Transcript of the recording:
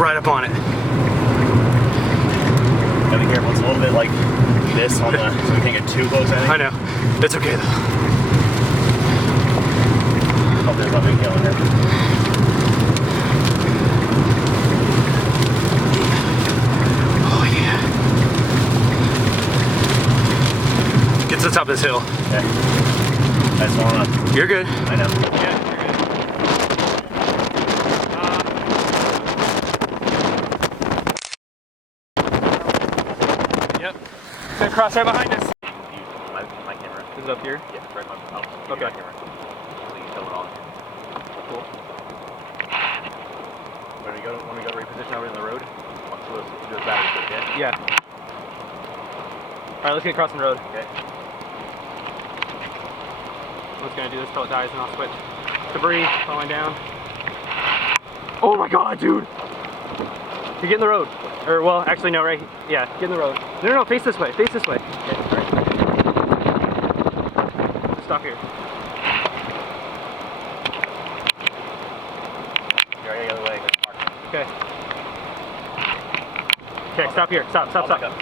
right up on it. Gotta be careful, it's a little bit like this on the, so we can't get too close, I think. I know. It's okay though. Hope there's nothing killing it. Oh yeah. Get to the top of this hill. Okay. Nice one. You're good. I know. Yeah, you're good. Yep. It's gonna cross right behind us. My camera. Is it up here? Yeah, right on. Oh, okay. My camera. So you can film it all. Cool. When we go to reposition over in the road, once those batteries go dead. Yeah. Alright, let's get across the road. Okay. I'm just gonna do this till it dies and I'll switch. Debris falling down. Oh my god, dude! You get in the road. Or, well, actually, no, right? Yeah, get in the road. No, face this way, face this way. Okay, right. Just stop here. You're the other way. Okay. Okay, stop here. Stop. Back up.